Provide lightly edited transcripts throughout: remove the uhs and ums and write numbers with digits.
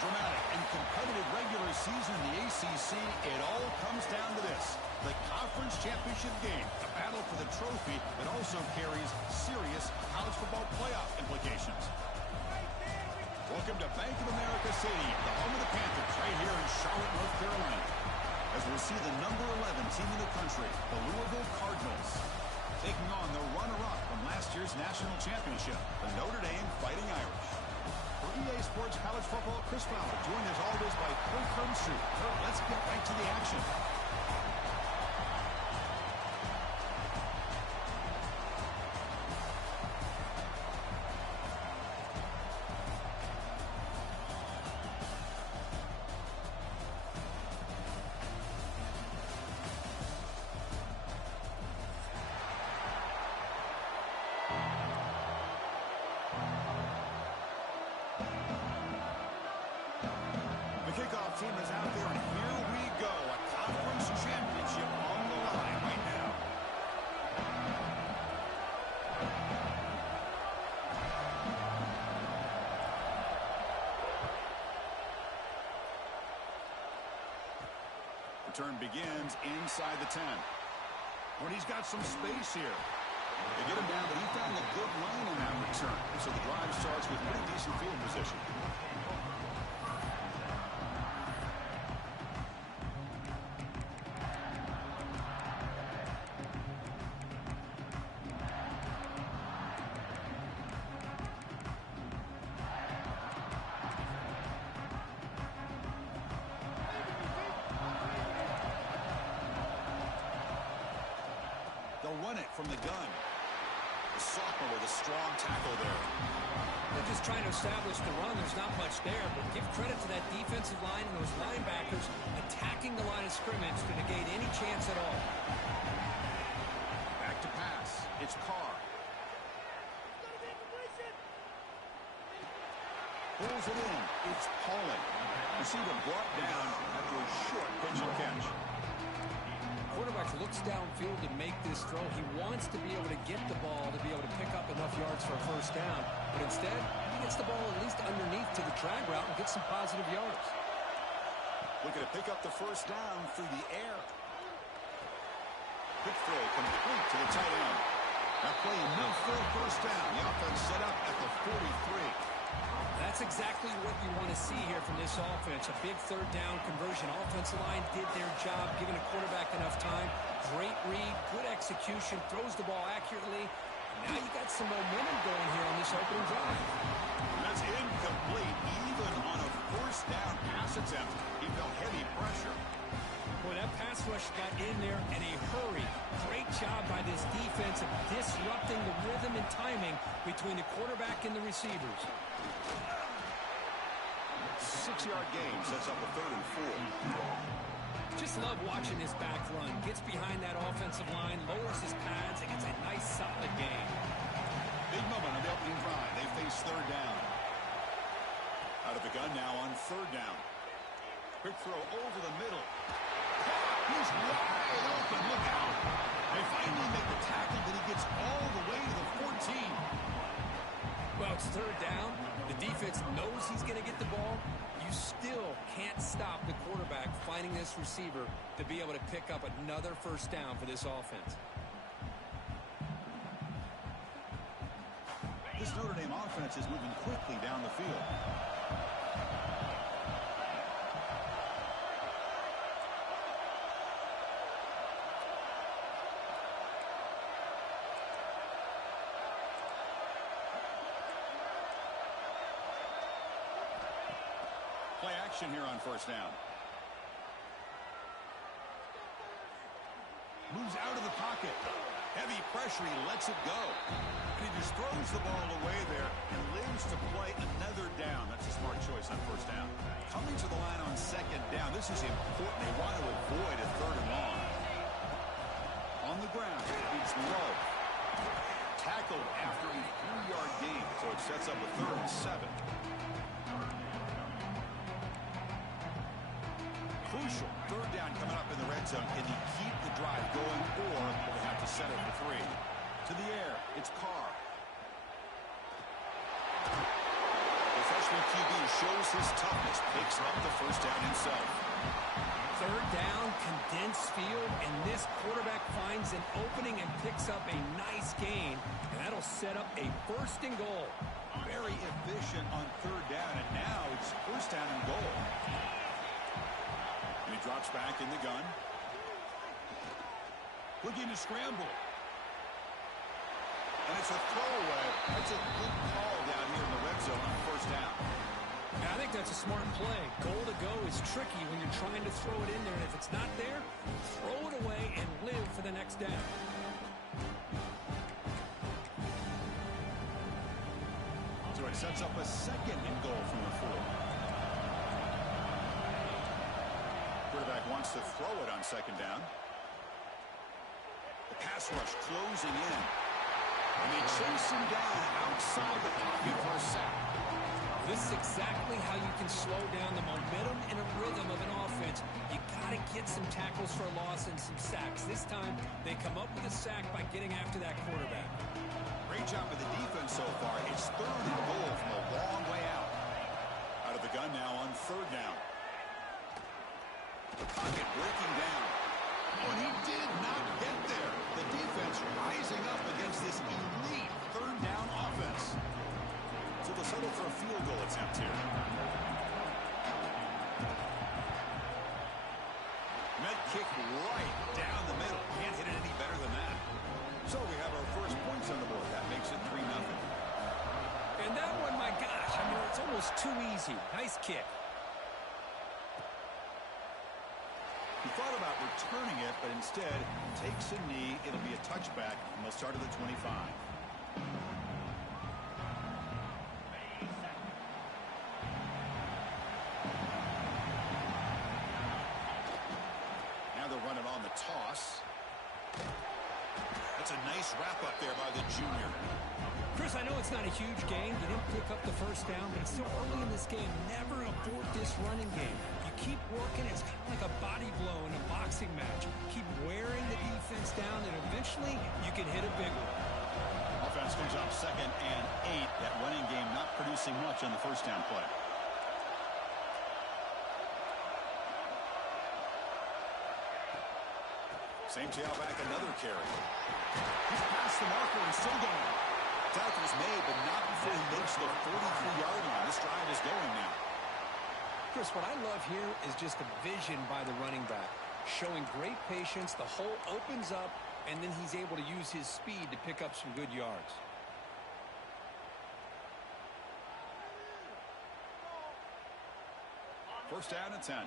dramatic and competitive regular season in the ACC, it all comes down to this: the conference championship game, a battle for the trophy that also carries serious college football playoff implications. Welcome to Bank of America Stadium, the home of the Panthers, right here in Charlotte, North Carolina, as we'll see the number 11 team in the country, the Louisville Cardinals, taking on the runner-up from last year's national championship, the Notre Dame Fighting Irish. For EA Sports College Football, Chris Fowler, joined as always by Kurt Hermschuh. Kurt, let's get right to the action. Kickoff team is out there, and here we go. A conference championship on the line right now. Return begins inside the 10. But he's got some space here. They get him down, but he found a good line on that return. So the drive starts with pretty decent field position. They'll run it from the gun. The sophomore with a strong tackle there. They're just trying to establish the run. There's not much there, but give credit to that defensive line and those linebackers attacking the line of scrimmage to negate any chance at all. Back to pass. It's Carr. Pulls it in. It's Pauling. Receiver brought down after a short pitch and catch. Quarterback looks downfield to make this throw. He wants to be able to get the ball to be able to pick up enough yards for a first down. But instead, he gets the ball at least underneath to the drag route and gets some positive yards. Looking to pick up the first down through the air. Quick throw complete to the tight end. That play enough for a first down. The offense set up at the 43. That's exactly what you want to see here from this offense. A big third down conversion. Offensive line did their job, giving a quarterback enough time. Great read, good execution, throws the ball accurately. Now you got some momentum going here on this opening drive. That's incomplete, even on a first down pass attempt. He felt heavy pressure. Boy, that pass rush got in there in a hurry. Great job by this defense of disrupting the rhythm and timing between the quarterback and the receivers. 6-yard gain sets up a 3rd and 4. Just love watching this back run. Gets behind that offensive line, lowers his pads, and gets a nice solid gain. Big moment on the opening drive. They face 3rd down. Out of the gun now on 3rd down. Quick throw over the middle. He's wide open. Look out. They finally make the tackle, but he gets all the way to the 14. Well, it's 3rd down. The defense knows he's going to get the ball. You still can't stop the quarterback finding this receiver to be able to pick up another first down for this offense. This Notre Dame offense is moving quickly down the field. Play action here on first down. Moves out of the pocket. Heavy pressure, he lets it go. And he just throws the ball away there and lives to play another down. That's a smart choice on first down. Coming to the line on 2nd down. This is important. They want to avoid a 3rd and long. On the ground, it's low. Tackled after a 3-yard gain, so it sets up a 3rd and 7. Crucial 3rd down coming up in the red zone. Can he keep the drive going, or will they have to settle for 3? To the air, it's Carr. The freshman National QB shows his toughness, picks up the first down himself. Third down, condensed field, and this quarterback finds an opening and picks up a nice gain, and that'll set up a first and goal. Very efficient on third down, and now it's first down and goal. And he drops back in the gun. Looking to scramble. And it's a throwaway. That's a good call down here in the red zone on first down. I think that's a smart play. Goal to go is tricky when you're trying to throw it in there, and if it's not there, throw it away and live for the next down. So it sets up a second and goal from the 4. Quarterback wants to throw it on second down. The pass rush closing in. And they chase him down outside the pocket for a sack. This is exactly how you can slow down the momentum and a rhythm of an offense. You got to get some tackles for a loss and some sacks. This time, they come up with a sack by getting after that quarterback. Great job of the defense so far. It's third and goal from a long way out. Out of the gun now on third down. The pocket breaking down. Oh, and he did not get there. The defense rising up against this elite third down offense. So they'll settle for a field goal attempt here. Met kick right down the middle. Can't hit it any better than that. So we have our first points on the board. That makes it 3-0. And that one, my gosh, I mean, it's almost too easy. Nice kick. He thought about returning it, but instead takes a knee. It'll be a touchback, and they'll start at the 25. Now they'll run it on the toss. That's a nice wrap-up there by the junior. Chris, I know it's not a huge game. You didn't pick up the first down, but it's still early in this game. Never abort this running game. You keep working. It's kind of like a body blow in a boxing match. Keep wearing the defense down, and eventually you can hit a big one. Offense comes up 2nd and 8. That running game not producing much on the first down play. Same tailback, another carry. He's past the marker and still going. Tackle's made, but not before he makes the 43-yard line. This drive is going now. Chris, what I love here is just the vision by the running back. Showing great patience, the hole opens up, and then he's able to use his speed to pick up some good yards. First down at 10.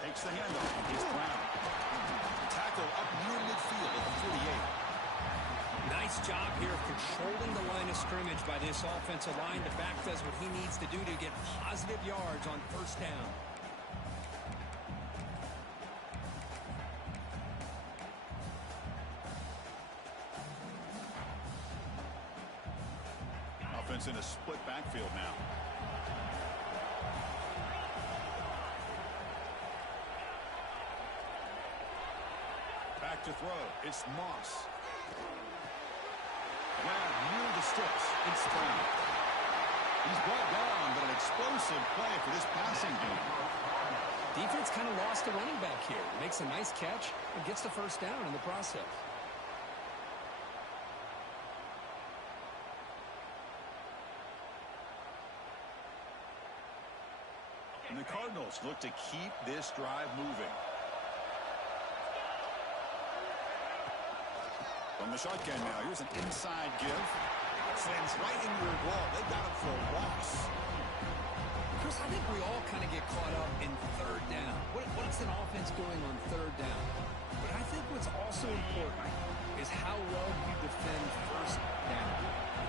Takes the handoff. He's Brown. Tackle up near midfield at the 48. Nice job here of controlling the line of scrimmage by this offensive line. The back does what he needs to do to get positive yards on first down. Offense in a split backfield now. Back to throw. It's Moss. Grab near the sticks. It's Brown. He's brought down, but an explosive play for this passing game. Defense kind of lost the running back here. Makes a nice catch and gets the first down in the process. And the Cardinals look to keep this drive moving. From the shotgun now, here's an inside give. Slams right into your wall. They got him for a loss. Chris, I think we all kind of get caught up in third down. What's an offense doing on third down? But I think what's also important is how well you defend first down.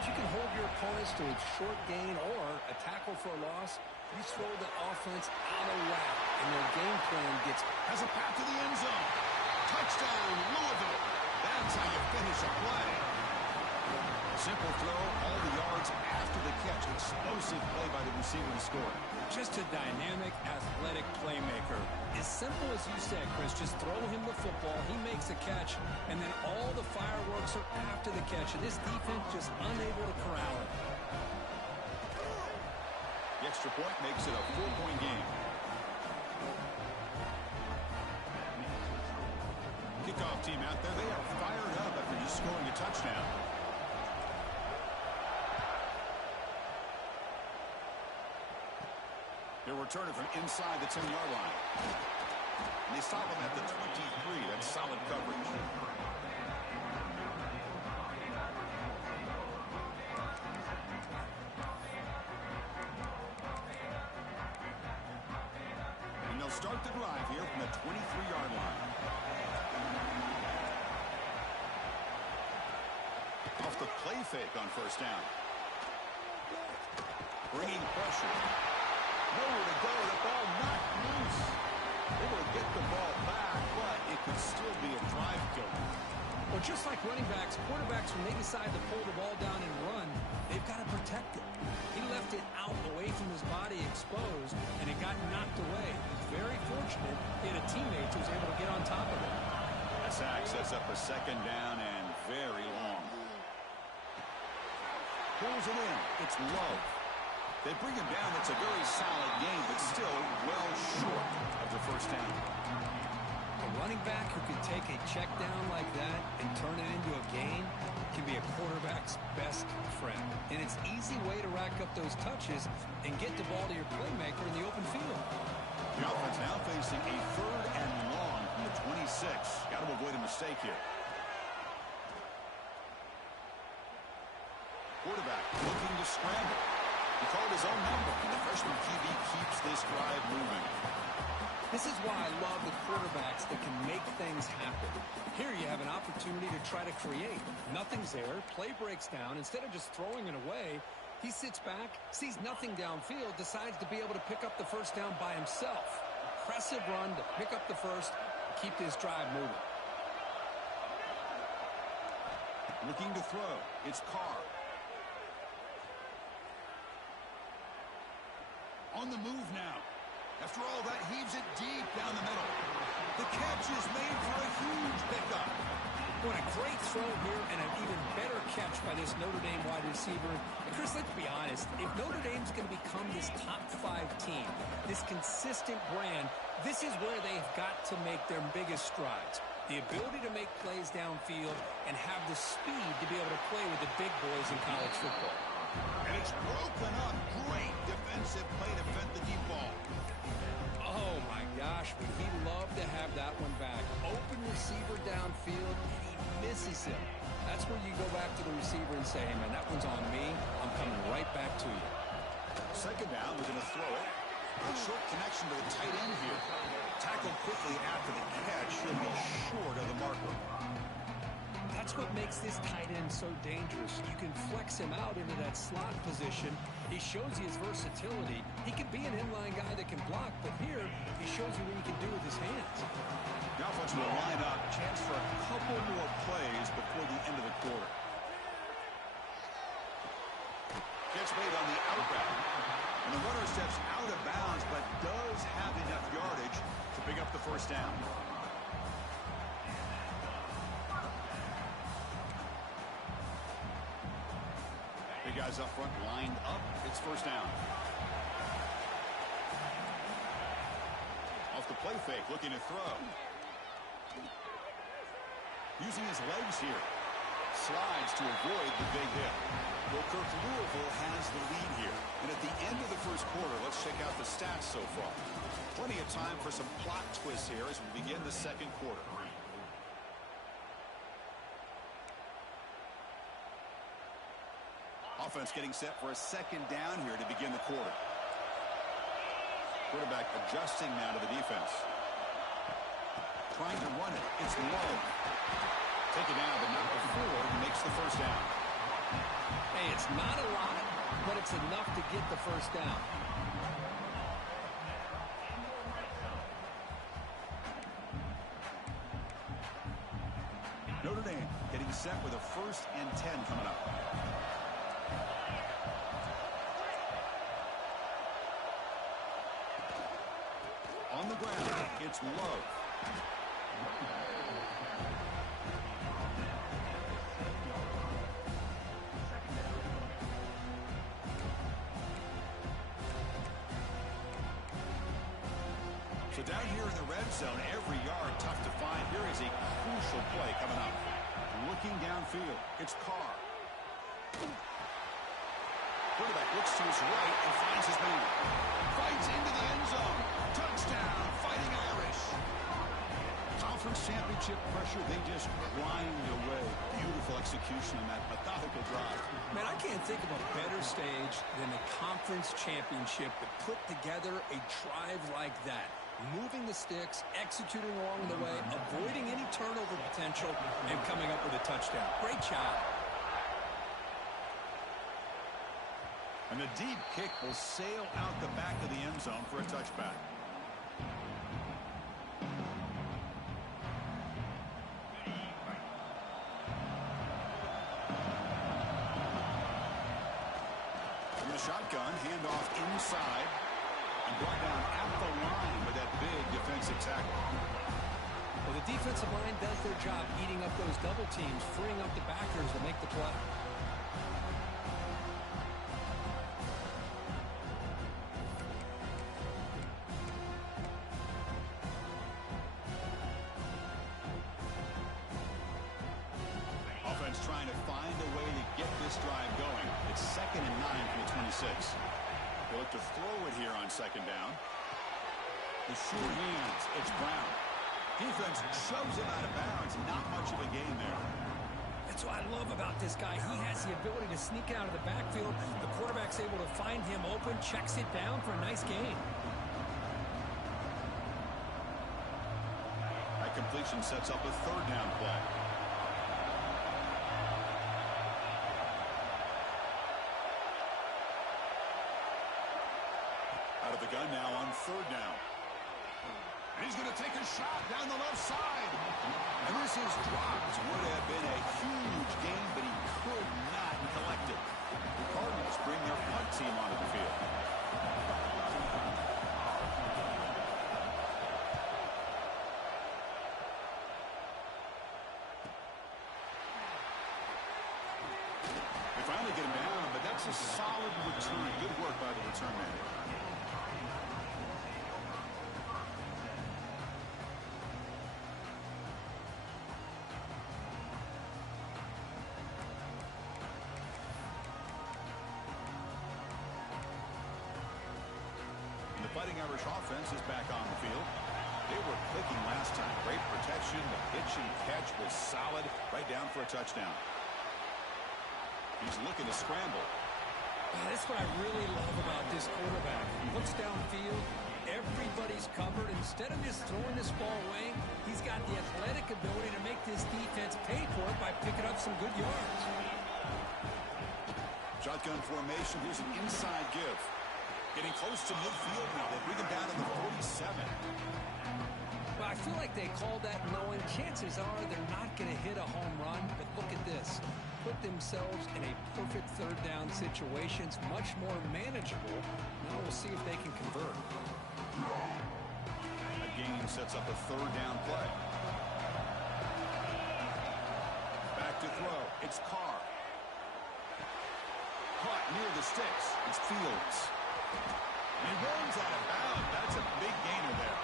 If you can hold your opponents to a short gain or a tackle for a loss, you throw the offense out of whack, and their game plan has a path to the end zone. Touchdown, Louisville. That's how you finish a play. Simple throw, all the yards after the catch. Explosive play by the receiver to score. Just a dynamic, athletic playmaker. As simple as you said, Chris, just throw him the football, he makes a catch, and then all the fireworks are after the catch, and this defense just unable to corral it. The extra point makes it a 4-point game. Kickoff team out there, they are fired up after just scoring a touchdown. They'll return it from inside the 10-yard line. And they stop him at the 23. That's solid coverage. And they'll start the drive here from the 23-yard line. Off the play fake on first down. Bringing pressure. Nowhere to go. The ball not loose. Able to get the ball back, but it could still be a drive killer. Well, just like running backs, quarterbacks, when they decide to pull the ball down and run, they've got to protect it. He left it out away from his body exposed, and it got knocked away. He's very fortunate he had a teammate who was able to get on top of it. That sack sets up a second down and very long. Pulls it in. It's low. They bring him down. It's a very solid game, but still well short of the first down. A running back who can take a check down like that and turn it into a gain can be a quarterback's best friend. And it's an easy way to rack up those touches and get the ball to your playmaker in the open field. The offense now facing a 3rd and long from the 26. Got to avoid a mistake here. Quarterback looking to scramble. He called his own number, and the freshman QB keeps this drive moving. This is why I love the quarterbacks that can make things happen. Here you have an opportunity to try to create. Nothing's there. Play breaks down. Instead of just throwing it away, he sits back, sees nothing downfield, decides to be able to pick up the first down by himself. Impressive run to pick up the first, keep this drive moving. Looking to throw. It's Carr. On the move now. After all that, heaves it deep down the middle. The catch is made for a huge pickup. What a great throw here and an even better catch by this Notre Dame wide receiver. And Chris, let's be honest. If Notre Dame's going to become this top 5 team, this consistent brand, this is where they've got to make their biggest strides. The ability to make plays downfield and have the speed to be able to play with the big boys in college football. And it's broken up. Great defensive play to defend the deep ball. Oh, my gosh. Would he love to have that one back? Open receiver downfield, and he misses him. That's where you go back to the receiver and say, hey, man, that one's on me. I'm coming right back to you. Second down, we're going to throw it. A short connection to the tight end here. Tackled quickly after the catch. He'll be short of the marker. That's what makes this tight end so dangerous. You can flex him out into that slot position. He shows you his versatility. He can be an inline guy that can block, but here he shows you what he can do with his hands. The offense will line up. Chance for a couple more plays before the end of the quarter. Gets made on the out route. And the runner steps out of bounds, but does have enough yardage to pick up the first down. Big guys up front lined up. It's first down. Off the play fake, looking to throw. Using his legs here. Slides to avoid the big hit. Well, Kirk, Louisville has the lead here. And at the end of the first quarter, let's check out the stats so far. Plenty of time for some plot twists here as we begin the second quarter. Offense getting set for a second down here to begin the quarter. Quarterback adjusting now to the defense. Trying to run it. It's low. Take it down, but not before he makes the first down. Hey, it's not a lot, but it's enough to get the first down. Notre Dame getting set with a 1st and 10 coming up. the ground. It's Love. So down here in the red zone, every yard tough to find. Here is a crucial play coming up. Looking downfield, it's Carr. Quarterback looks to his right and finds his man. Fights into the end zone. Touchdown, Fighting Irish. Conference championship pressure, they just grind away. Beautiful execution on that methodical drive. Man, I can't think of a better stage than the conference championship to put together a drive like that. Moving the sticks, executing along the way, avoiding any turnover potential, and coming up with a touchdown. Great job. And the deep kick will sail out the back of the end zone for a touchback. From the shotgun, handoff inside. And brought down at the line with that big defensive tackle. Well, the defensive line does their job eating up those double teams, freeing up the backers to make the play. Offense trying to find a way to get this drive going. It's 2nd and 9 from the 26. They look to throw it here on 2nd down. The sure hands, it's Brown. Defense shoves him out of bounds. Not much of a gain there. That's what I love about this guy. He has the ability to sneak out of the backfield. The quarterback's able to find him open, checks it down for a nice gain. That completion sets up a 3rd down play. Out of the gun now on 3rd down. And he's going to take a shot down the left side. And this is dropped. Would have been a huge gain, but he could not collect it. The Cardinals bring their punt team onto the field. They finally get him down, but that's a solid return. Good work by the return man. Fighting Irish offense is back on the field. They were clicking last time. Great protection. The pitch and catch was solid. Right down for a touchdown. He's looking to scramble. That's what I really love about this quarterback. He looks downfield. Everybody's covered. Instead of just throwing this ball away, he's got the athletic ability to make this defense pay for it by picking up some good yards. Shotgun formation. Here's an inside give. Getting close to midfield now. They bring him down to the 47. Well, I feel like they called that knowing chances are they're not going to hit a home run. But look at this. Put themselves in a perfect 3rd down situation. It's much more manageable. Now we'll see if they can convert. That gain sets up a 3rd down play. Back to throw. It's Carr. Caught near the sticks. It's Fields. And he runs out of bounds. That's a big gainer there.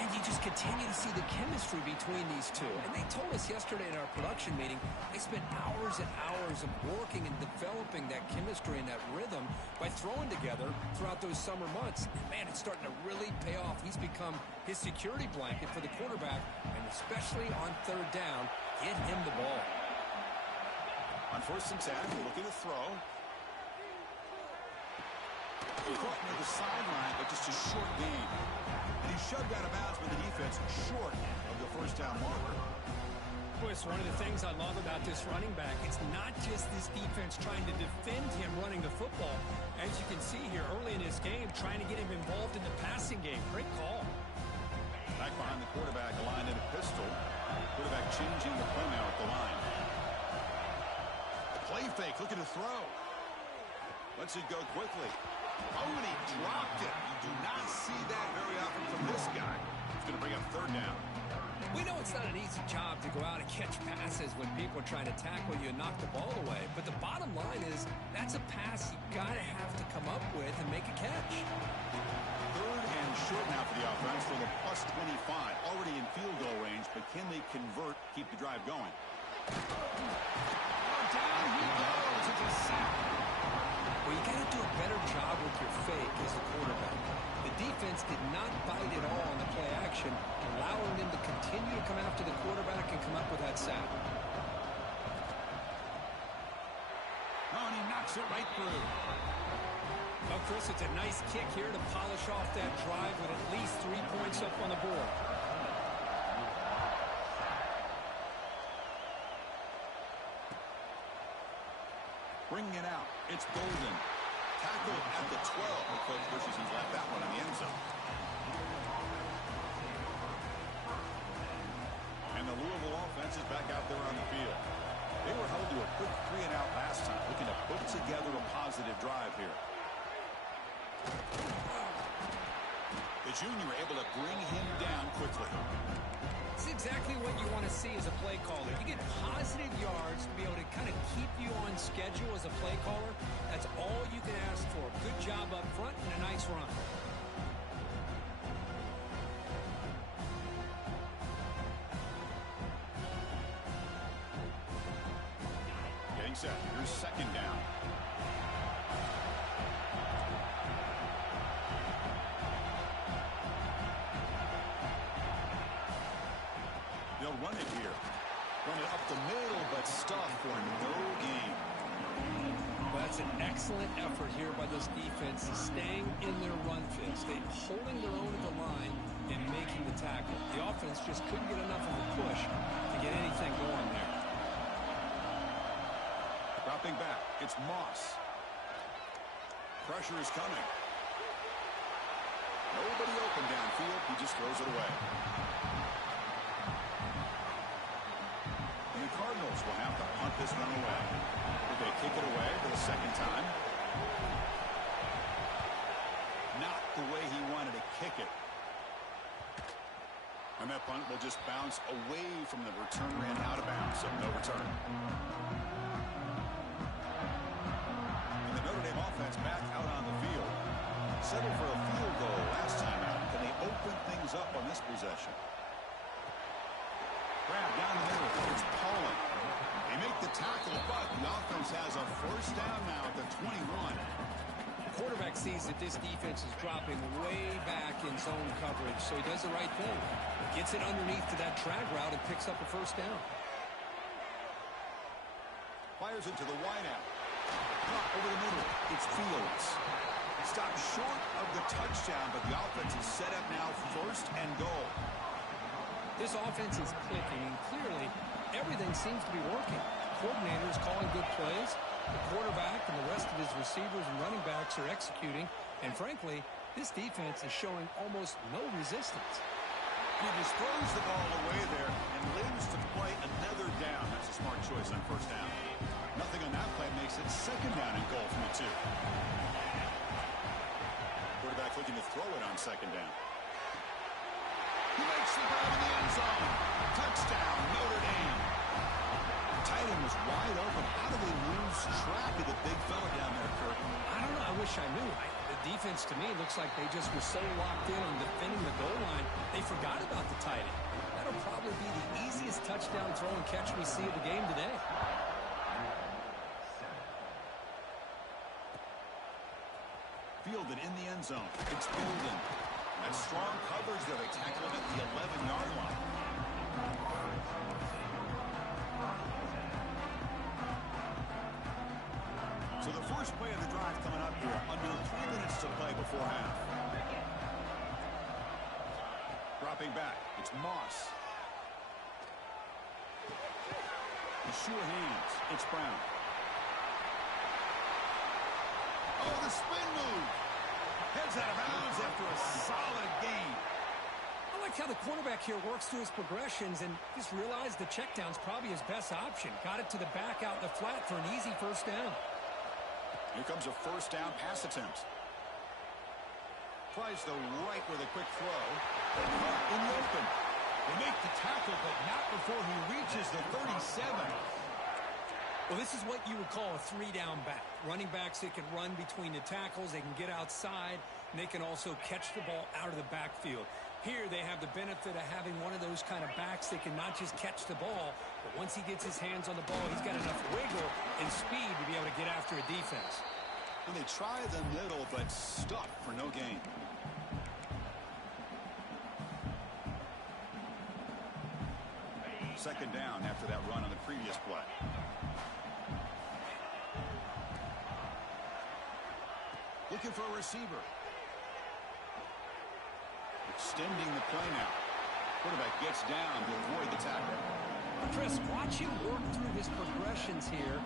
And you just continue to see the chemistry between these two. And they told us yesterday in our production meeting, they spent hours and hours of working and developing that chemistry and that rhythm by throwing together throughout those summer months. And man, it's starting to really pay off. He's become his security blanket for the quarterback, and especially on 3rd down, get him the ball. On 1st and 10, looking to throw. Caught near the sideline, but just a short gain. And he shoved out of bounds with the defense short of the 1st down marker. Boy, it's one of the things I love about this running back. It's not just this defense trying to defend him running the football. As you can see here early in this game, trying to get him involved in the passing game. Great call. Back behind the quarterback, aligned in a pistol. Quarterback changing the play now at the line. Play fake, looking to throw. Lets it go quickly. Oh, and he dropped it. You do not see that very often from this guy. He's going to bring up third down. We know it's not an easy job to go out and catch passes when people are trying to tackle you and knock the ball away. But the bottom line is that's a pass you got to have to come up with and make a catch. Third and short now for the offense for the plus 25. Already in field goal range, but can they convert, keep the drive going? Oh, down he goes. It's a sack. Well, you got to do a better job with your fake as the quarterback. The defense did not bite at all on the play action, allowing them to continue to come after the quarterback and come up with that sack. Oh, and he knocks it right through. Well, Chris, it's a nice kick here to polish off that drive with at least 3 points up on the board. Bringing it out. It's Golden. Tackled at the 12. The coach wishes he's left that one in the end zone. And the Louisville offense is back out there on the field. They were held to a quick 3-and-out last time, looking to put together a positive drive here. The junior able to bring him down quickly. It's exactly what you want to see as a play caller. You get positive yards to be able to kind of keep you on schedule as a play caller. That's all you can ask for. Good job up front and a nice run. Getting set. Here's second down. They'll run it here. Run it up the middle, but stuff for no gain. Well, that's an excellent effort here by this defense, staying in their run fits. They're holding their own at the line and making the tackle. The offense just couldn't get enough of a push to get anything going there. Dropping back. It's Moss. Pressure is coming. Nobody open downfield. He just throws it away. And the Cardinals will have to punt this one away. Will they kick it away for the second time? Not the way he wanted to kick it. And that punt will just bounce away from the returner and out of bounds, so no return. And the Notre Dame offense back out on the field. Settled for a field goal last time out. Can they open things up on this possession? Grab down the middle. It's Pollard. They make the tackle, but the offense has a first down now at the 21. The quarterback sees that this defense is dropping way back in zone coverage, so he does the right thing. Gets it underneath to that drag route and picks up a first down. Fires it to the wideout. Caught over the middle. It's Fields. Stopped short of the touchdown, but the offense is set up now first and goal. This offense is clicking, and clearly everything seems to be working. The coordinator is calling good plays. The quarterback and the rest of his receivers and running backs are executing. And frankly, this defense is showing almost no resistance. He just throws the ball away there and lives to play another down. That's a smart choice on first down. Nothing on that play makes it second down and goal from the 2. Quarterback looking to throw it on second down. He makes the grab in the end zone. Touchdown, Notre Dame. Tight end was wide open. How do they lose track of the big fella down there, Kirk? I don't know. I wish I knew. The defense, to me, looks like they just were so locked in on defending the goal line, they forgot about the tight end. That'll probably be the easiest touchdown throw and catch we see of the game today. Fielded in the end zone. It's Golden. That's strong coverage there. They tackle him at the 11-yard line. So the first play of the drive coming up here. Under 3 minutes to play before half. Dropping back. It's Moss. The sure hands. It's Brown. Oh, the spin move. Heads out of bounds after a solid gain. I like how the quarterback here works through his progressions and just realized the check down's probably his best option. Got it to the back out in the flat for an easy first down. Here comes a first down pass attempt. Tries the right with a quick throw. In the open. They make the tackle, but not before he reaches the 37. Well, this is what you would call a three-down back. Running backs that can run between the tackles, they can get outside, and they can also catch the ball out of the backfield. Here they have the benefit of having one of those kind of backs that can not just catch the ball, but once he gets his hands on the ball, he's got enough wiggle and speed to be able to get after a defense. And they try the middle, but stuck for no gain. Second down after that run on the previous play. Looking for a receiver. Extending the play now. Quarterback gets down to avoid the tackle. Chris, watch him work through his progressions here.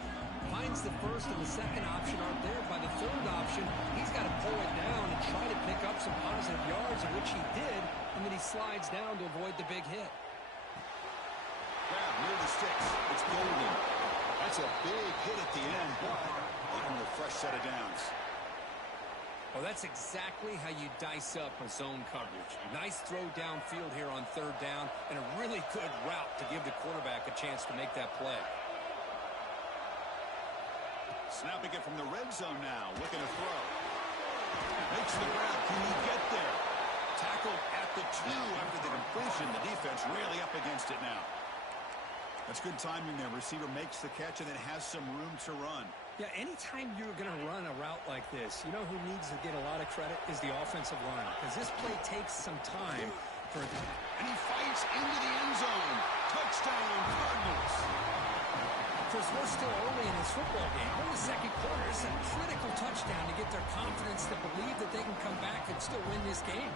Finds the first and the second option aren't there. By the third option, he's got to pull it down and try to pick up some positive yards, in which he did, and then he slides down to avoid the big hit. Grab near the sticks. It's golden. That's a big hit at the end, but looking for a fresh set of downs. Well, that's exactly how you dice up a zone coverage. Nice throw downfield here on third down, and a really good route to give the quarterback a chance to make that play. Snapping it from the red zone now, looking to throw. Makes the grab. Can he get there? Tackle at the 2 after the completion. The defense really up against it now. That's good timing there. Receiver makes the catch and then has some room to run. Yeah, anytime you're going to run a route like this, you know who needs to get a lot of credit is the offensive line, because this play takes some time for them. And he fights into the end zone. Touchdown, Cardinals. Chris, we're still early in this football game. We're in the second quarter. It's a critical touchdown to get their confidence to believe that they can come back and still win this game.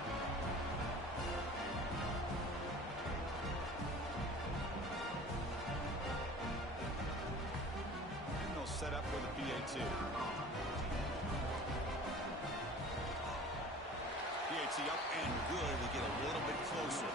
Set up for the PAT. PAT up and good to get a little bit closer.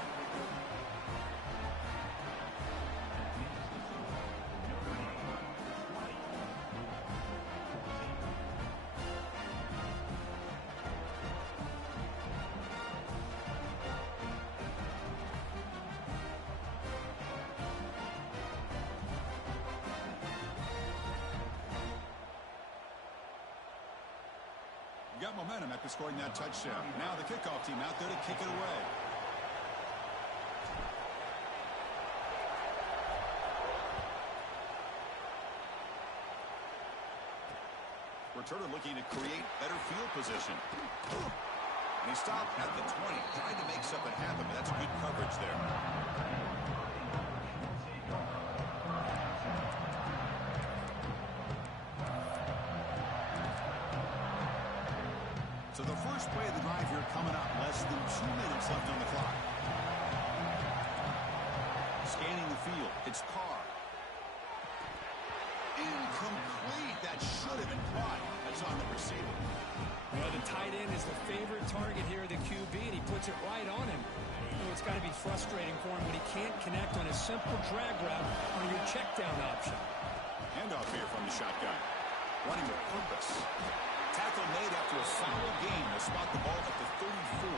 Got momentum after scoring that touchdown. Now the kickoff team out there to kick it away. Returner looking to create better field position. And he stopped at the 20, trying to make something happen, but that's good coverage there. So the first play of the drive here coming up. Less than 2 minutes left on the clock. Scanning the field. It's Carr. Incomplete. That should have been caught. That's on the receiver. Well, the tight end is the favorite target here of the QB, and he puts it right on him. You know, it's got to be frustrating for him when he can't connect on a simple drag route on your check down option. Handoff here from the shotgun. Running with purpose. Tackle made after a solid game to spot the ball at the 34.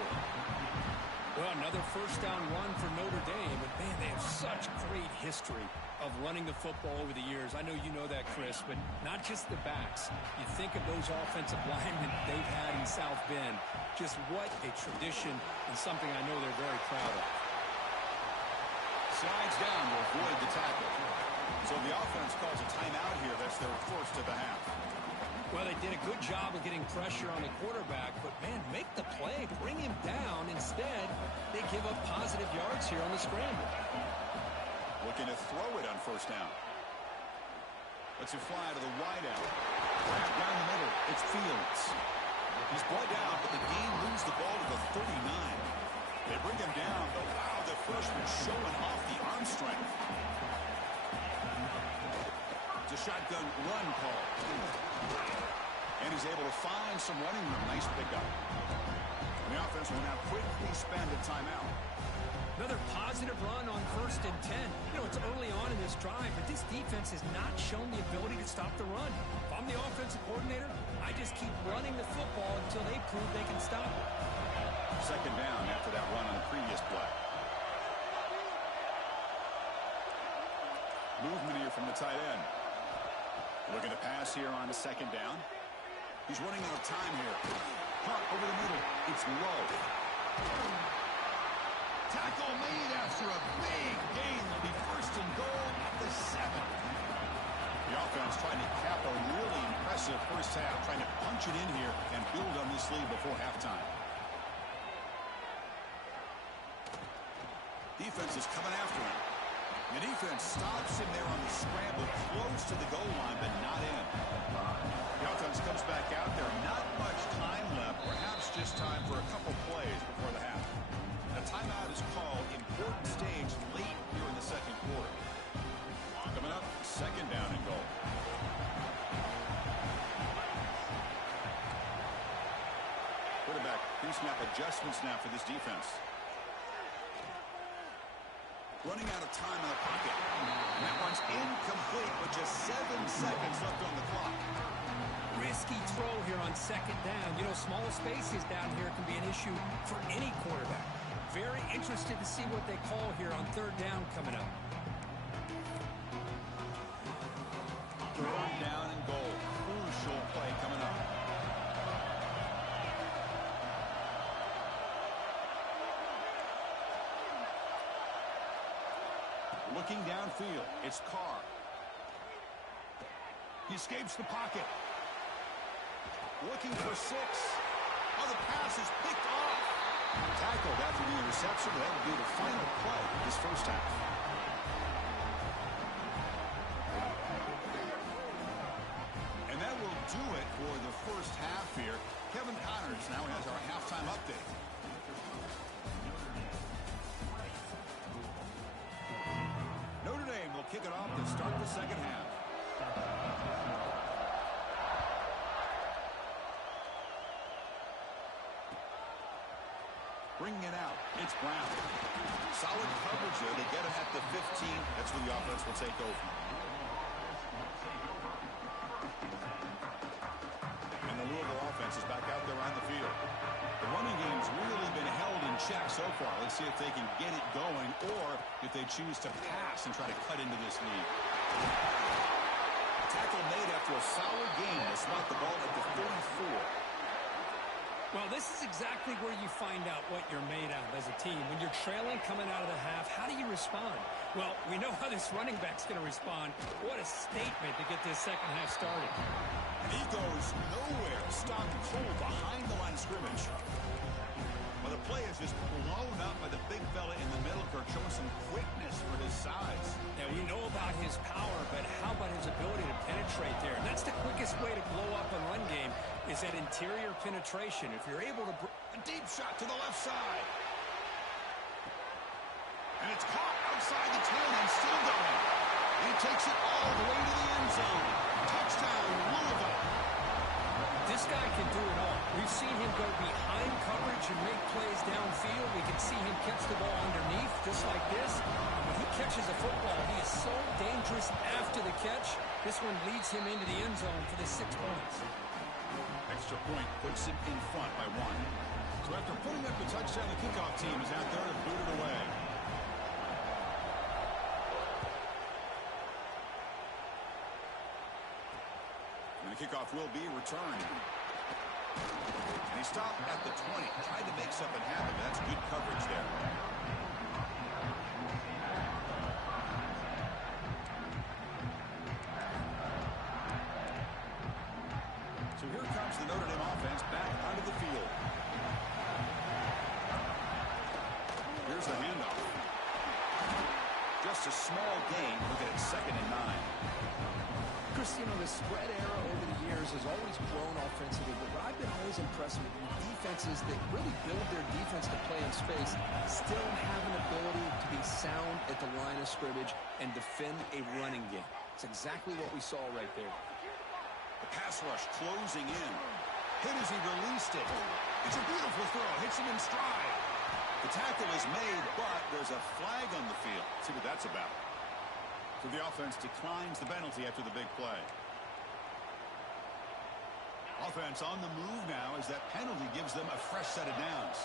Well, another first down run for Notre Dame. But, man, they have such great history of running the football over the years. I know you know that, Chris, but not just the backs. You think of those offensive linemen they've had in South Bend. Just what a tradition and something I know they're very proud of. Slides down to avoid the tackle. So the offense calls a timeout here. That's their first of the half. Well, they did a good job of getting pressure on the quarterback, but, man, make the play, bring him down. Instead, they give up positive yards here on the scramble. Looking to throw it on first down. Lets it fly to the wideout. Wrap down the middle. It's Fields. He's brought down, but the game moves the ball to the 39. They bring him down, but wow, the freshman showing off the arm strength. It's a shotgun run call. And he's able to find some running room. Nice pickup. And the offense will now quickly spend a timeout. Another positive run on 1st and 10. You know, it's early on in this drive, but this defense has not shown the ability to stop the run. I'm the offensive coordinator. I just keep running the football until they prove they can stop it. Second down after that run on the previous play. Movement here from the tight end. Looking to pass here on the second down. He's running out of time here. Hunt over the middle. It's low. Tackle made after a big gain. Will be first and goal at the 7. The offense trying to cap a really impressive first half, trying to punch it in here and build on this lead before halftime. Defense is coming after him. The defense stops him there on the scramble, close to the goal line, but not in. The offense comes back out there. Not much time left, perhaps just time for a couple plays before the half. A timeout is called. Important stage late here in the second quarter. Coming up, second down and goal. Quarterback pre-snap adjustments now for this defense. Running out of time in the pocket. And that one's incomplete with just 7 seconds left on the clock. Risky throw here on second down. You know, small spaces down here can be an issue for any quarterback. Very interested to see what they call here on third down coming up. Third down and goal. Crucial play coming up. Looking downfield, it's Carr. He escapes the pocket. Looking for 6. Oh, the pass is picked off. Tackled after the interception. That will be the final play of this first half. And that will do it for the first half here. Kevin Connors now has our halftime update. Notre Dame will kick it off to start the second half. Bringing it out, it's Brown. Solid coverage there. They get him at the 15. That's where the offense will take over. And the Louisville offense is back out there on the field. The running game's really been held in check so far. Let's see if they can get it going or if they choose to pass and try to cut into this lead. Tackle made after a solid gain to spot the ball at the 34. Well, this is exactly where you find out what you're made of as a team. When you're trailing coming out of the half, how do you respond? Well, we know how this running back's going to respond. What a statement to get this second half started. And he goes nowhere. Stopped cold behind the line of scrimmage. Well, the play is just blown up by the big fella in the middle. Kirk showing some quickness for his size. Yeah, we know about his power, but how about his ability to penetrate there? And that's the quickest way to blow up a run game is that interior penetration. If you're able to... A deep shot to the left side. And it's caught outside the 10 and still going. And he takes it all the way to the end zone. Touchdown, Louisville. This guy can do it all. We've seen him go behind coverage and make plays downfield. We can see him catch the ball underneath just like this. And when he catches a football, he is so dangerous after the catch. This one leads him into the end zone for the 6 points. Extra point puts him in front by 1. So after putting up the touchdown, the kickoff team is out there to boot it away. And the kickoff will be returned. And he stopped at the 20. Tried to make something happen, but that's good coverage there. So here comes the Notre Dame offense back onto the field. Here's the handoff. Just a small gain. Look at it, 2nd and 9. Chris, you know, the spread era over the years has always grown offensively, but what I've been always impressed with defenses that really build their defense to play in space still have an ability to be sound at the line of scrimmage and defend a running game. It's exactly what we saw right there. The pass rush closing in. Hit as he released it. It's a beautiful throw. Hits him in stride. The tackle is made, but there's a flag on the field. Let's see what that's about. So the offense declines the penalty after the big play. offense on the move now as that penalty gives them a fresh set of downs.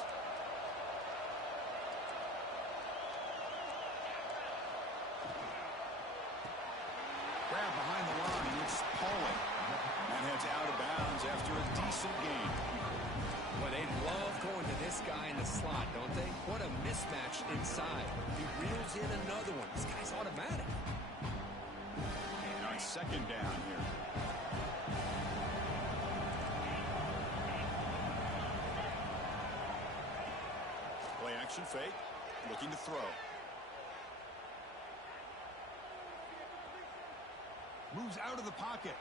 Grab behind the line. It's Pauling. That heads out of bounds after a decent gain. Well, they love going to this guy in the slot, don't they? What a mismatch inside. He reels in another one. This guy's automatic. And on second down here. Play action fake. Looking to throw. Moves out of the pocket.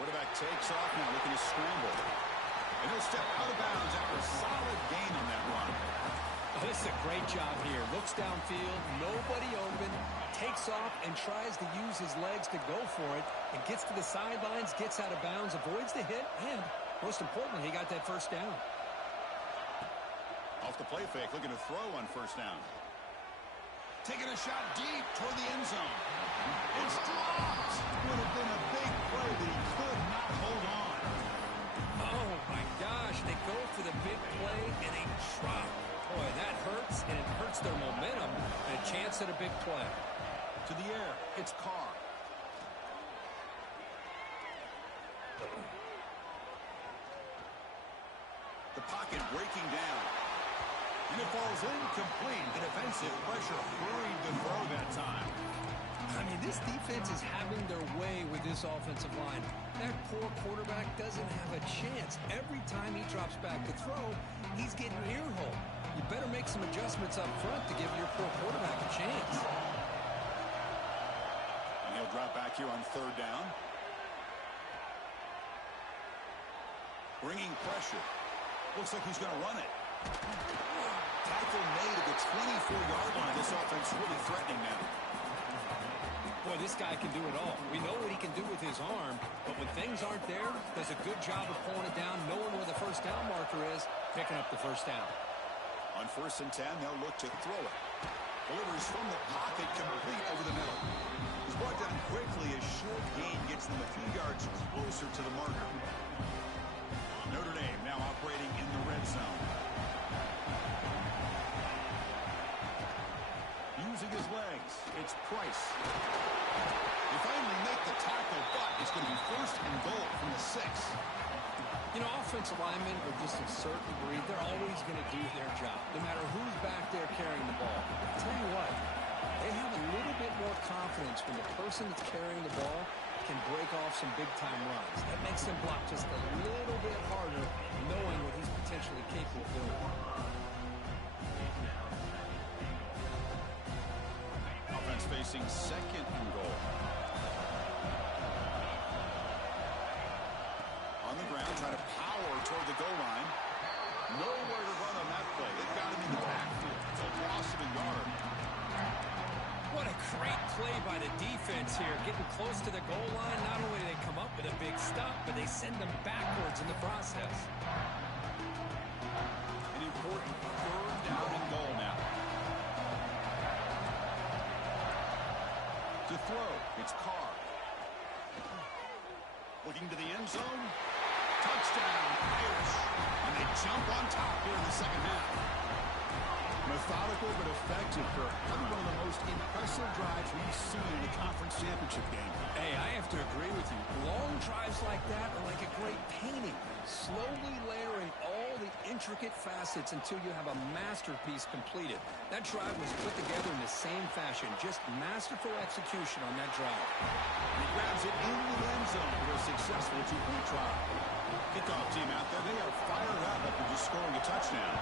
Quarterback takes off now, looking to scramble. And he'll step out of bounds after a solid gain on that run. Oh, this is a great job here. Looks downfield, nobody open, takes off and tries to use his legs to go for it, and gets to the sidelines, gets out of bounds, avoids the hit, and most importantly, he got that first down. Off the play fake, looking to throw on first down. Taking a shot deep toward the end zone. It's dropped. Would have been a big play, but he could not hold on. Oh, my gosh. They go for the big play, and they drop. Boy, that hurts, and it hurts their momentum, and a chance at a big play. To the air, it's Carr. The pocket breaking down. And it falls incomplete. The defensive pressure hurried the throw that time. I mean, this defense is having their way with this offensive line. That poor quarterback doesn't have a chance. Every time he drops back to throw, he's getting ear-hole. You better make some adjustments up front to give your poor quarterback a chance. And he'll drop back here on third down. Bringing pressure. Looks like he's going to run it. Tackle made at the 24-yard line. This offense really threatening now. Boy, this guy can do it all. We know what he can do with his arm, but when things aren't there, does a good job of pulling it down, knowing where the first down marker is, picking up the first down. On 1st and 10, they'll look to throw it. Delivers from the pocket, complete over the middle. He's brought down quickly. A short gain gets them a few yards closer to the marker. Notre Dame now operating in the red zone. Using his legs, it's Price. They finally make the tackle, but it's going to be 1st and goal from the 6. You know, offensive linemen are just a certain breed. They're always going to do their job, no matter who's back there carrying the ball. I'll tell you what, they have a little bit more confidence when the person that's carrying the ball can break off some big-time runs. That makes them block just a little bit harder, knowing what he's potentially capable of doing. Offense facing 2nd and goal. On the ground, trying to power toward the goal line. Nowhere to run on that play. They've got him in the backfield. It's a loss of a yard. What a great play by the defense here. Getting close to the goal line, not only do they come up with a big stop, but they send them backwards in the process. An important 3rd down and goal now. To throw, it's Carr. Looking to the end zone. Touchdown, Irish. And they jump on top here in the second half. Methodical but effective for probably one of the most impressive drives we've seen in a conference championship game. Hey, I have to agree with you. Long drives like that are like a great painting. Slowly layering all the intricate facets until you have a masterpiece completed. That drive was put together in the same fashion. Just masterful execution on that drive. He grabs it in the end zone for a successful 2-point try. Kickoff team out there, they are fired up after just scoring a touchdown.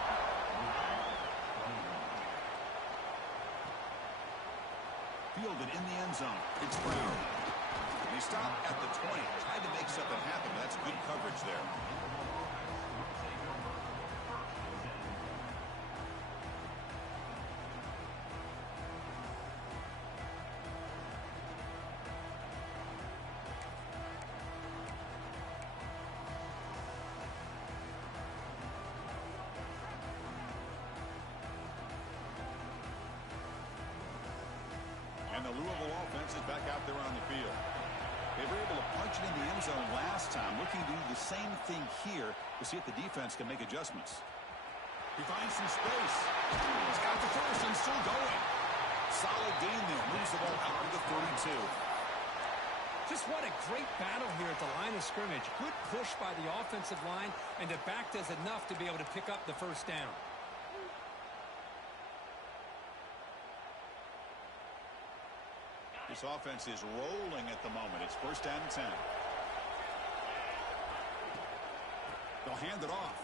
Fielded in the end zone. It's Brown. And he stopped at the 20. Tried to make something happen. That's good coverage there. And the Louisville offense is back out there on the field. They were able to punch it in the end end zone last time. Looking to do the same thing here to see if the defense can make adjustments. He finds some space. He's got the first and still going. Solid gain there. Moves the ball out of the 32. Just what a great battle here at the line of scrimmage. Good push by the offensive line, and the back does enough to be able to pick up the first down. This offense is rolling at the moment. It's first down and 10. They'll hand it off.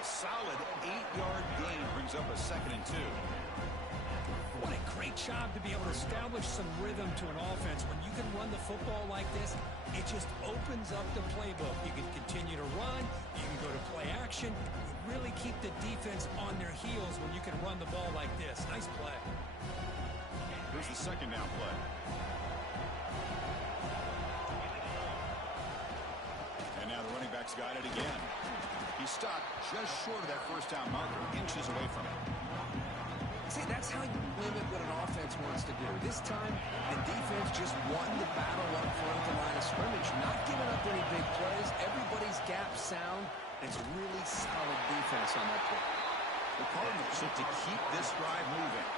A solid 8-yard gain brings up a 2nd and 2. What a great job to be able to establish some rhythm to an offense. When you can run the football like this, it just opens up the playbook. You can continue to run. You can go to play action. You really keep the defense on their heels when you can run the ball like this. Nice play. Here's the 2nd down play. And now the running back's got it again. He stopped just short of that first down marker, inches away from it. See, that's how you limit what an offense wants to do. This time, the defense just won the battle up front of the line of scrimmage, not giving up any big plays. Everybody's gap sound. It's really solid defense on that play. The Cardinals look to keep this drive moving.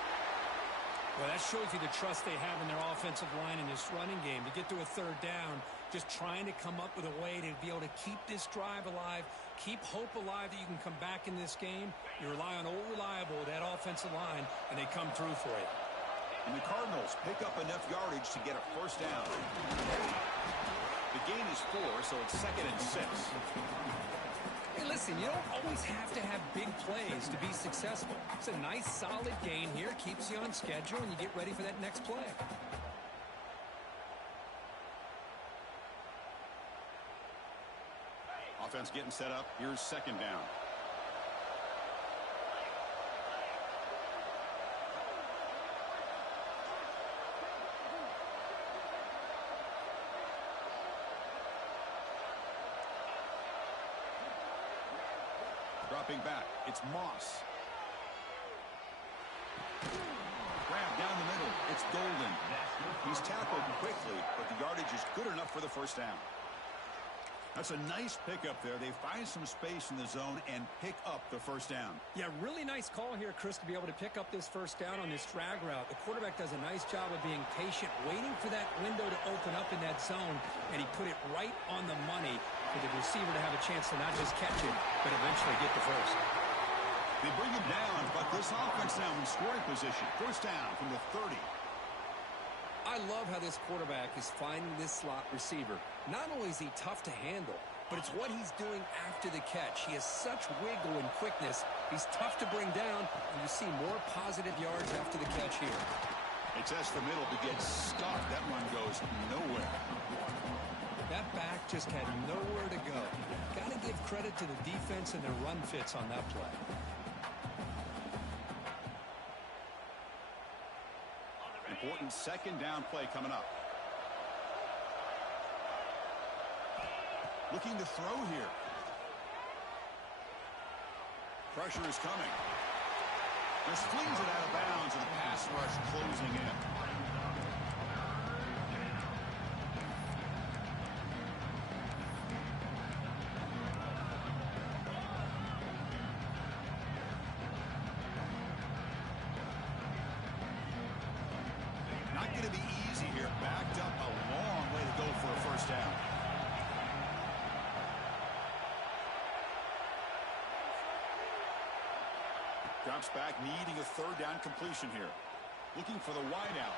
Well, that shows you the trust they have in their offensive line in this running game. To get to a 3rd down, just trying to come up with a way to be able to keep this drive alive, keep hope alive that you can come back in this game. You rely on old reliable, that offensive line, and they come through for you. And the Cardinals pick up enough yardage to get a first down. The gain is 4, so it's 2nd and 6. Hey, listen, you don't always have to have big plays to be successful. It's a nice, solid gain here. Keeps you on schedule, and you get ready for that next play. Offense getting set up. Here's 2nd down. Dropping back. It's Moss. Grab down the middle. It's Golden. He's tackled quickly, but the yardage is good enough for the first down. That's a nice pickup there. They find some space in the zone and pick up the first down. Yeah, really nice call here, Chris, to be able to pick up this first down on this drag route. The quarterback does a nice job of being patient, waiting for that window to open up in that zone, and he put it right on the money for the receiver to have a chance to not just catch it, but eventually get the first. They bring him down, but this offense now in scoring position. First down from the 30. I love how this quarterback is finding this slot receiver. Not only is he tough to handle, but it's what he's doing after the catch. He has such wiggle and quickness. He's tough to bring down, and you see more positive yards after the catch here. He tests the middle to get stuck. That run goes nowhere. That back just had nowhere to go. Got to give credit to the defense and their run fits on that play. Important 2nd down play coming up. Looking to throw here. Pressure is coming. Just flings it out of bounds, and the pass rush closing in. Not going to be easy here. Backed up a long way to go for a first down. Drops back, needing a 3rd down completion here. Looking for the wideout.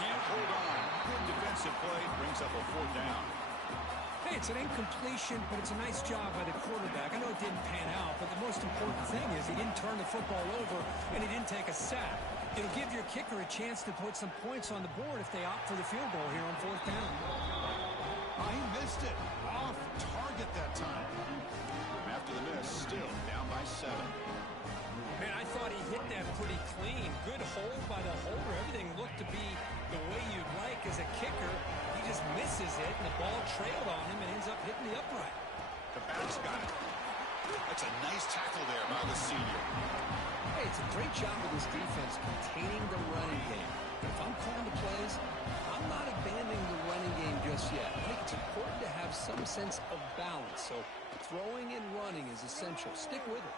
Can't hold on. Good defensive play. Brings up a 4th down. Hey, it's an incompletion, but it's a nice job by the quarterback. I know it didn't pan out, but the most important thing is he didn't turn the football over, and he didn't take a sack. It'll give your kicker a chance to put some points on the board if they opt for the field goal here on 4th down. He missed it. Off target that time. After the miss, still down by 7. Man, I thought he hit that pretty clean. Good hold by the holder. Everything looked to be the way you'd like as a kicker. He just misses it, and the ball trailed on him and ends up hitting the upright. The back's got it. That's a nice tackle there by the senior. Hey, it's a great job of this defense containing the running game. If I'm calling the plays, I'm not abandoning the running yet. I think it's important to have some sense of balance. So throwing and running is essential. Stick with it.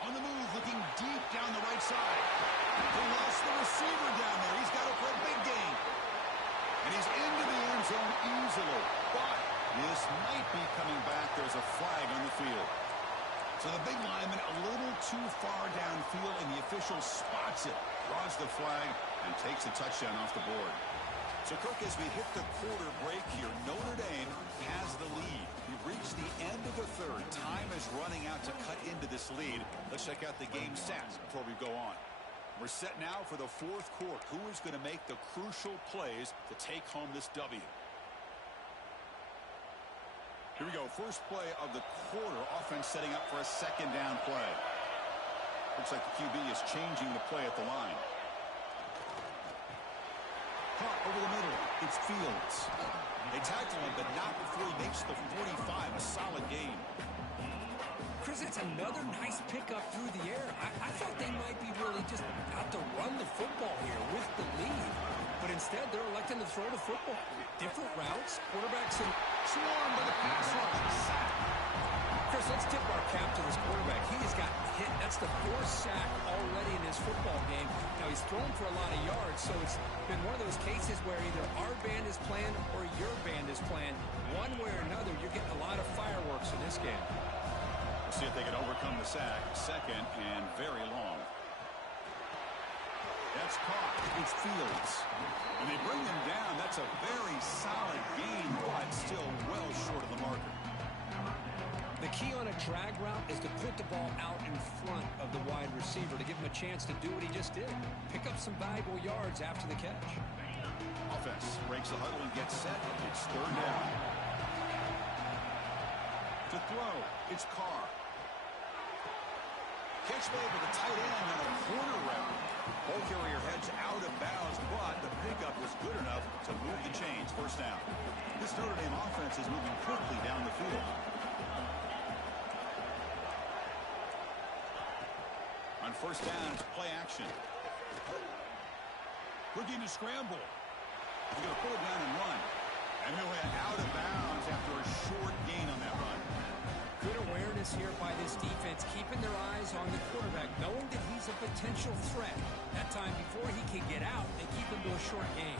On the move, looking deep down the right side. They lost the receiver down there. He's got it for a big gain. And he's into the end zone easily. But this might be coming back. There's a flag on the field. So the big lineman a little too far downfield, and the official spots it, draws the flag, and takes a touchdown off the board. So, Kirk, as we hit the quarter break here, Notre Dame has the lead. We've reached the end of the third. Time is running out to cut into this lead. Let's check out the game stats before we go on. We're set now for the fourth quarter. Who is going to make the crucial plays to take home this W? Here we go. First play of the quarter. Offense setting up for a second down play. Looks like the QB is changing the play at the line. Caught over the middle. It's Fields. They tackle him, but not before he makes the 45. A solid game. Chris, it's another nice pickup through the air. I thought they might be really just out to run the football here with the lead. But instead, they're electing to throw the football. Different routes. Quarterbacks in swarm by the pass rush. Sack. Chris, let's tip our cap to this quarterback. He has got hit. That's the fourth sack already in his football game. Now, he's thrown for a lot of yards, so it's been one of those cases where either our band is playing or your band is playing. One way or another, you're getting a lot of fireworks in this game. We'll see if they can overcome the sack. Second and very long. That's caught. It's Fields. And they bring him down. That's a very solid gain, but still well short of the marker. The key on a drag route is to put the ball out in front of the wide receiver to give him a chance to do what he just did. Pick up some valuable yards after the catch. Offense breaks the huddle and gets set. It's third down. To throw, it's Carr. Catch made with a tight end on a corner route. Ball carrier heads out of bounds, but the pickup was good enough to move the chains. First down. This Notre Dame offense is moving quickly down the field. On first down, it's play action. Looking to scramble. He's going to pull it down and run. And he'll head out of bounds after a short gain on that run. Good awareness here by this defense, keeping their eyes on the quarterback, knowing that he's a potential threat. That time before he can get out, they keep him to a short gain.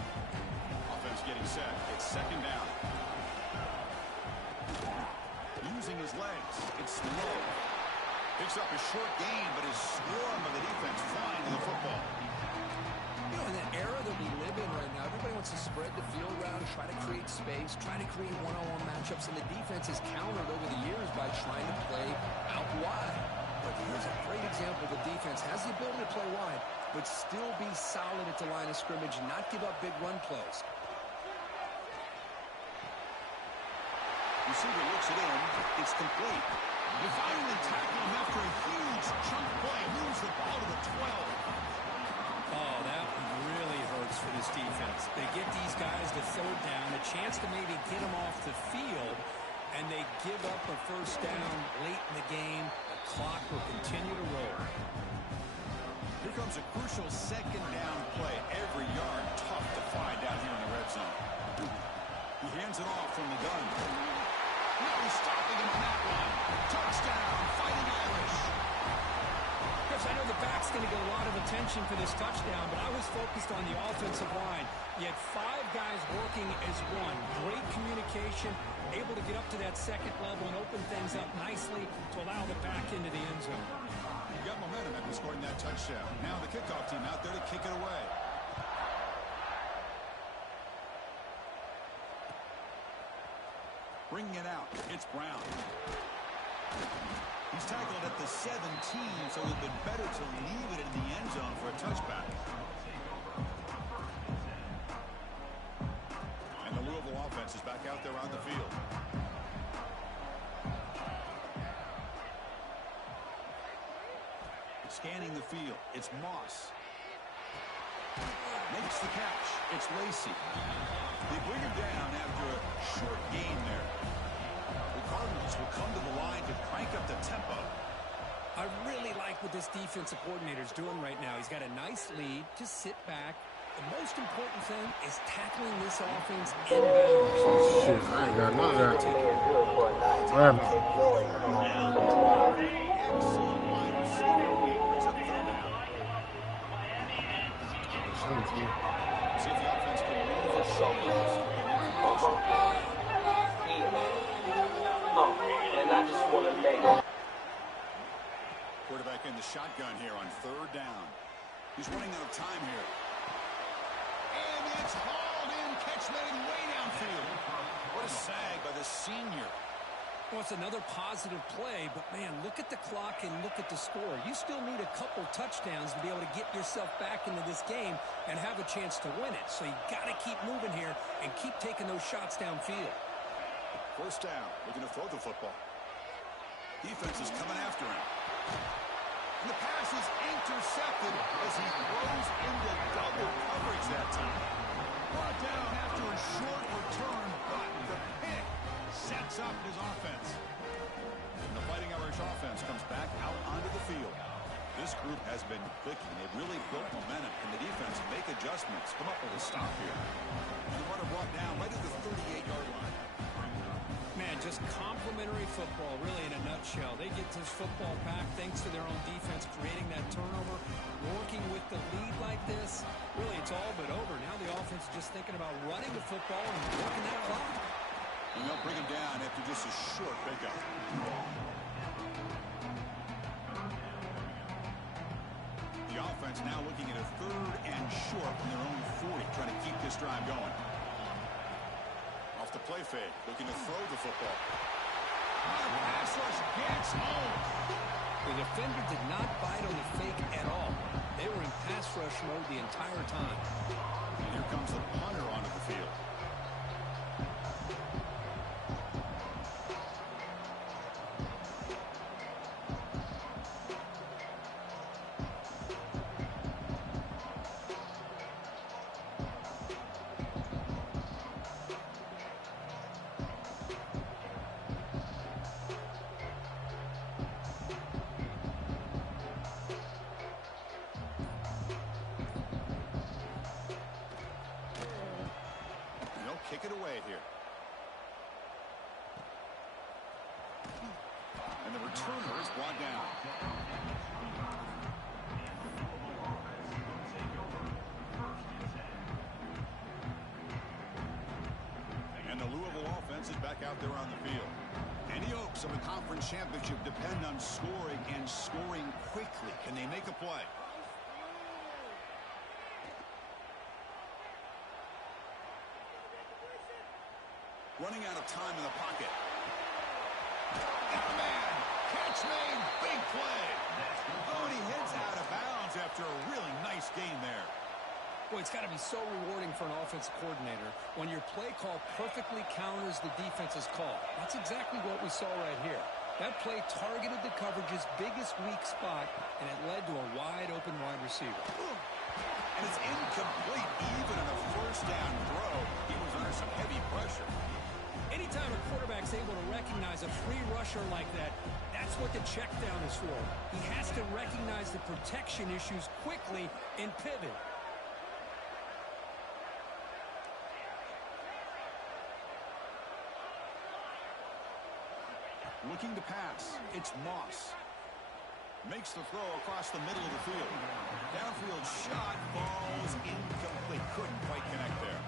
Offense getting set. It's second down. Using his legs. It's slow. Picks up a short gain, but his swarm of the defense flying to the football. You know, in the era that we live in right now, everybody wants to spread the field around, try to create space, try to create one-on-one matchups, and the defense has countered over the years by trying to play out wide. But here's a great example. The defense has the ability to play wide, but still be solid at the line of scrimmage and not give up big run plays. Receiver looks it in. It's complete. They finally tackle him after a huge chunk play. Moves the ball to the 12. Oh, that really hurts for this defense. They get these guys to third down, a chance to maybe get them off the field, and they give up a first down late in the game. The clock will continue to roll. Here comes a crucial second down play. Every yard tough to find down here in the red zone. He hands it off from the gun. No stopping him on that one. Touchdown, Fighting Irish. Chris, I know the back's going to get a lot of attention for this touchdown, but I was focused on the offensive line. You had five guys working as one. Great communication, able to get up to that second level and open things up nicely to allow the back into the end zone. You got momentum after scoring that touchdown. Now the kickoff team out there to kick it away. Bringing it out, it's Brown. He's tackled at the 17, so it would have been better to leave it in the end zone for a touchback. And the Louisville offense is back out there on the field. Scanning the field, it's Moss. Makes the catch, it's Lacey. They bring him down after a short gain there. The Cardinals will come to the line to crank up the tempo. I really like what this defensive coordinator is doing right now. He's got a nice lead. Just sit back, The most important thing is tackling this offense inbounds. Shit, I ain't got none of that. What happened? See if the offense can move the shoulders. And I just want to make Quarterback in the shotgun here on third down. He's running out of time here. And it's hauled in. Catch made way downfield. What a sag by the senior. Well, it's another positive play, but, man, look at the clock and look at the score. You still need a couple touchdowns to be able to get yourself back into this game and have a chance to win it. So you got to keep moving here and keep taking those shots downfield. First down, looking to throw the football. Defense is coming after him. And the pass is intercepted as he throws into double coverage that time. Brought down after a short return, but the pick sets up his offense. And the Fighting Irish offense comes back out onto the field. This group has been clicking. They've really built momentum. Can the defense make adjustments? Come up with a stop here. And the runner brought down right at the 38-yard line. Man, just complimentary football, really, in a nutshell. They get this football back thanks to their own defense, creating that turnover, working with the lead like this. Really, it's all but over. Now the offense is just thinking about running the football and working that clock. And they'll bring him down after just a short pickup. The offense now looking at a third and short from their own 40, trying to keep this drive going. Off the play fake, looking to throw the football. Pass rush gets home. The defender did not bite on the fake at all. They were in pass rush mode the entire time. And here comes the punter onto the field. Kick it away here. And the returner is brought down. And the Louisville offense is back out there on the field. Any hopes of a conference championship depend on scoring and scoring quickly. Can they make a play? Running out of time in the pocket. Oh, man. Catch made. Big play. Oh, and he heads out of bounds after a really nice gain there. Boy, it's got to be so rewarding for an offensive coordinator when your play call perfectly counters the defense's call. That's exactly what we saw right here. That play targeted the coverage's biggest weak spot, and it led to a wide-open wide receiver. And it's incomplete. Even on a first down throw, he was under some heavy pressure. Anytime a quarterback's able to recognize a free rusher like that, that's what the check down is for. He has to recognize the protection issues quickly and pivot. Looking to pass. It's Moss. Makes the throw across the middle of the field. Downfield shot falls incomplete. Couldn't quite connect there.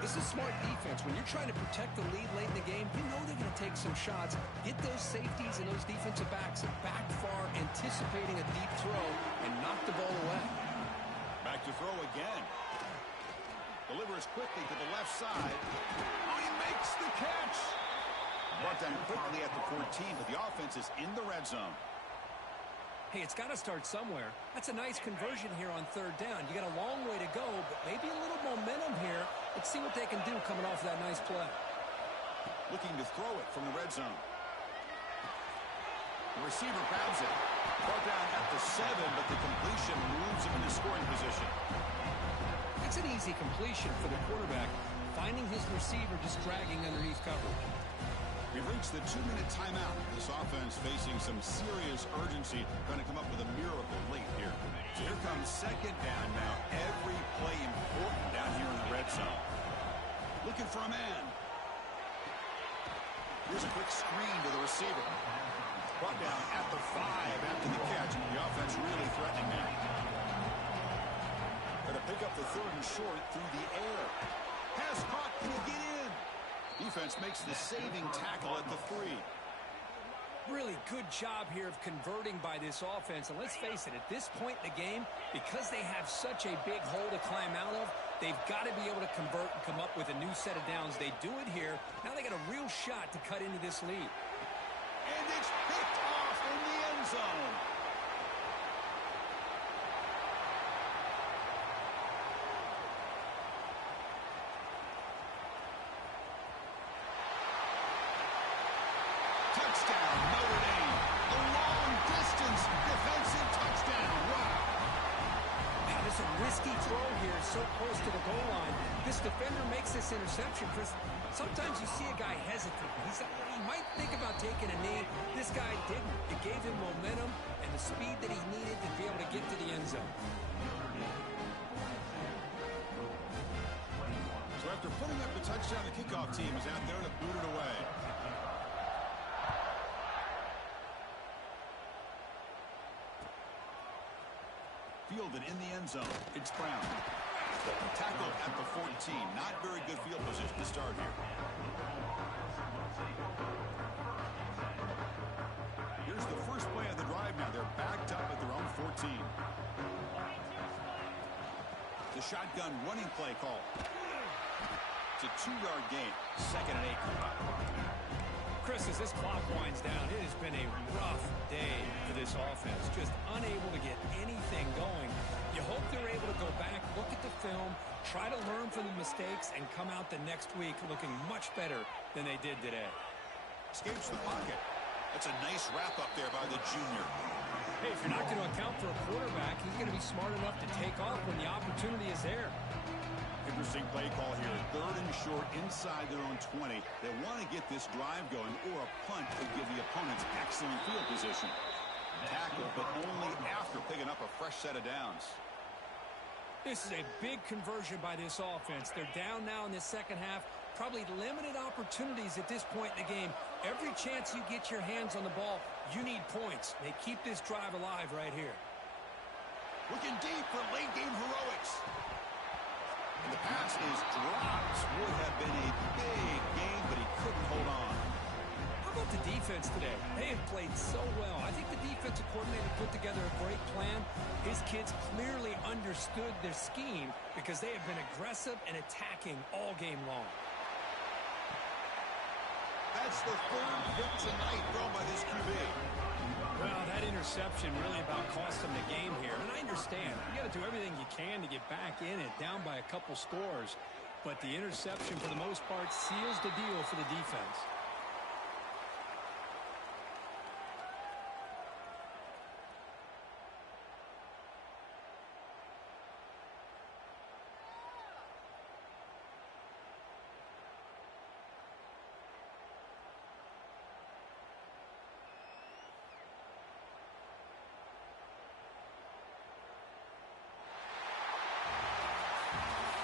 This is smart defense. When you're trying to protect the lead late in the game, you know they're going to take some shots, get those safeties and those defensive backs back far, anticipating a deep throw, and knock the ball away. Back to throw again. Delivers quickly to the left side. Oh, he makes the catch. Brought down quickly at the 14, but the offense is in the red zone. Hey, it's got to start somewhere. That's a nice conversion here on third down. You got a long way to go, but maybe a little momentum here. Let's see what they can do coming off that nice play. Looking to throw it from the red zone. The receiver grabs it. Brought down at the 7, but the completion moves him into scoring position. It's an easy completion for the quarterback, finding his receiver just dragging underneath coverage. We've reached the 2-minute timeout. This offense facing some serious urgency, trying to come up with a miracle late here. So here comes second down now. Every play important down here in the red zone. Looking for a man. Here's a quick screen to the receiver. Brought down at the 5 after the catch. The offense really threatening now. Going to pick up the 3rd and short through the air. Pass caught. Can he get in? Defense makes the saving tackle at the 3. Really good job here of converting by this offense. And let's face it, at this point in the game, because they have such a big hole to climb out of, they've got to be able to convert and come up with a new set of downs. They do it here. Now they got a real shot to cut into this lead. And it's picked off in the end zone. Touchdown, Notre Dame. A long-distance defensive touchdown. Wow. Now, this is a risky throw here, so close to the goal line. This defender makes this interception. Chris, sometimes you see a guy hesitate. He might think about taking a knee. This guy didn't. It gave him momentum and the speed that he needed to be able to get to the end zone. So after putting up the touchdown, the kickoff team is out there to boot it away. Fielded in the end zone. It's Brown. Tackled at the 14. Not very good field position to start here. Here's the first play of the drive now. They're backed up at their own 14. The shotgun running play call. It's a 2-yard gain. 2nd and 8. Chris, as this clock winds down, it has been a rough day for this offense. Just unable to get anything going. You hope they're able to go back, look at the film, try to learn from the mistakes, and come out the next week looking much better than they did today. Escapes the pocket. That's a nice wrap up there by the junior. Hey, if you're not going to account for a quarterback, he's going to be smart enough to take off when the opportunity is there. Interesting play call here. 3rd and short inside their own 20. They want to get this drive going, or a punt could give the opponents excellent field position. Tackle, but only after picking up a fresh set of downs. This is a big conversion by this offense. They're down now in the second half. Probably limited opportunities at this point in the game. Every chance you get your hands on the ball, you need points. They keep this drive alive right here. Looking deep for late game heroics. And the pass is dropped. Would have been a big game, but he couldn't hold on. How about the defense today? They have played so well. I think the defensive coordinator put together a great plan. His kids clearly understood their scheme because they have been aggressive and attacking all game long. That's the 3rd hit tonight thrown by this QB. Well, that interception really about cost them the game here. And I understand. You got to do everything you can to get back in it, down by a couple scores. But the interception, for the most part, seals the deal for the defense.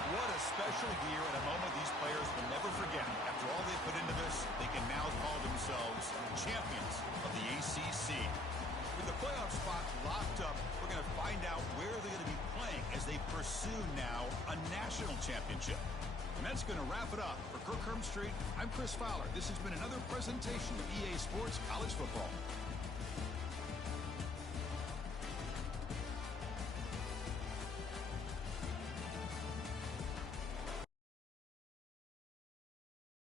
What a special year and a moment these players will never forget. After all they put into this, they can now call themselves champions of the ACC. With the playoff spot locked up, we're going to find out where they're going to be playing as they pursue now a national championship. And that's going to wrap it up. For Kirk Street, I'm Chris Fowler. This has been another presentation of EA Sports College Football.